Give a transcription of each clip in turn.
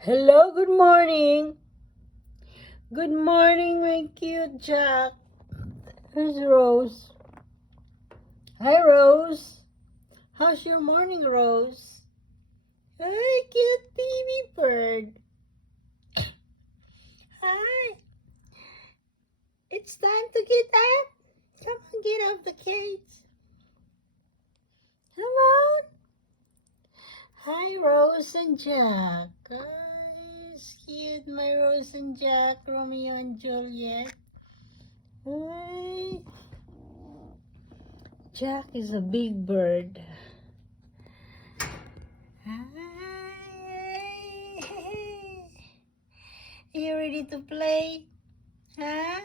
Hello, good morning. Good morning, my cute Jack. Here's Rose. Hi, Rose. How's your morning, Rose? Hi, cute baby bird. Hi. It's time to get up. Come on, get off the cage. Come on. Hi, Rose and Jack. It's cute, my Rose and Jack, Romeo and Juliet. Hi. Jack is a big bird. Hi. You ready to play? Huh?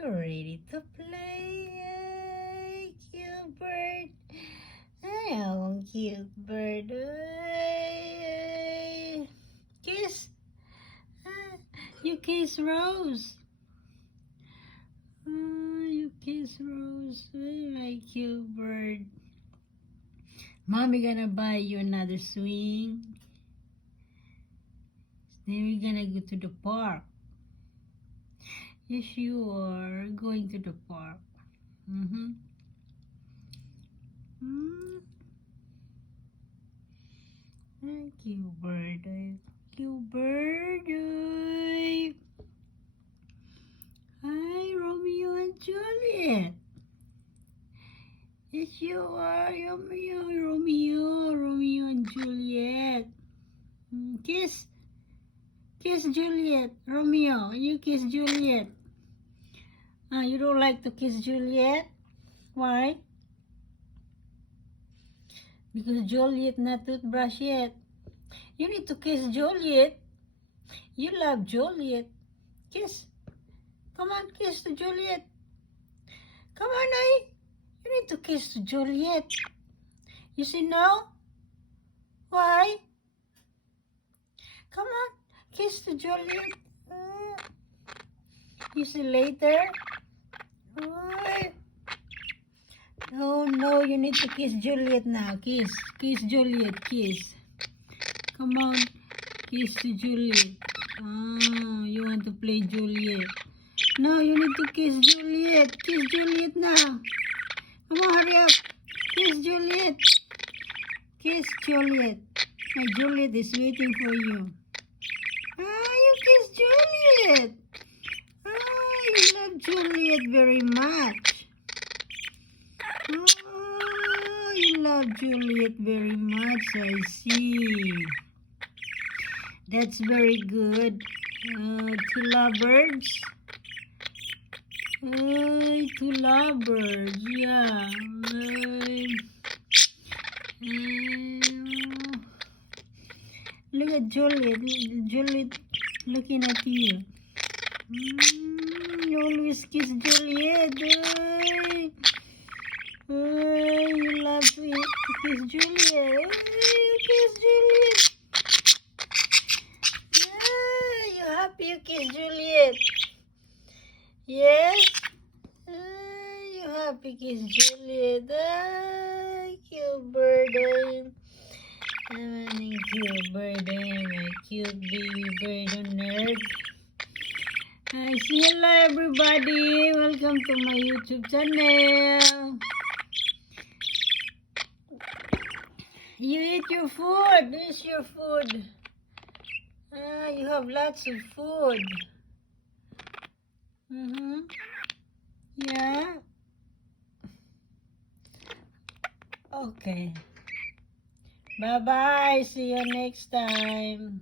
You ready to play? Ay, cute bird. Ay, oh, cute bird. Ay. Kiss. You kiss Rose. You kiss Rose. Ay, my cute bird. Mommy gonna buy you another swing. Then we're gonna go to the park. Yes, you are going to the park. Thank you, bird. Thank you, bird. Hi, Romeo and Juliet. Yes, you are Romeo and Juliet. Kiss. Kiss Juliet. Romeo, you kiss Juliet. You don't like to kiss Juliet? Why? Because Juliet not toothbrush yet. You need to kiss Juliet. You love Juliet. Kiss. Come on, kiss to Juliet. Come on, you need to kiss to Juliet. You say no? Why? Come on, kiss to Juliet. You say later? Why? Oh no, you need to kiss Juliet now. Kiss. Kiss Juliet. Kiss. Come on. Kiss to Juliet. Oh, you want to play Juliet. No, you need to kiss Juliet. Kiss Juliet now. Come on, hurry up. Kiss Juliet. Kiss Juliet. My Juliet is waiting for you. You kiss Juliet. You love Juliet very much. You love Juliet very much, I see. That's very good. Two lovebirds. Two lovebirds, yeah. Look at Juliet. Juliet looking at you. You always kiss Juliet. You love to kiss Juliet. You kiss Juliet. You happy you kiss Juliet? Yes? You happy kiss Juliet? Cute bird. I'm a cute bird. My cute baby bird on earth. Hi, say hello everybody. Welcome to my YouTube channel. You eat your food. This is your food. You have lots of food. Yeah. Okay. Bye-bye. See you next time.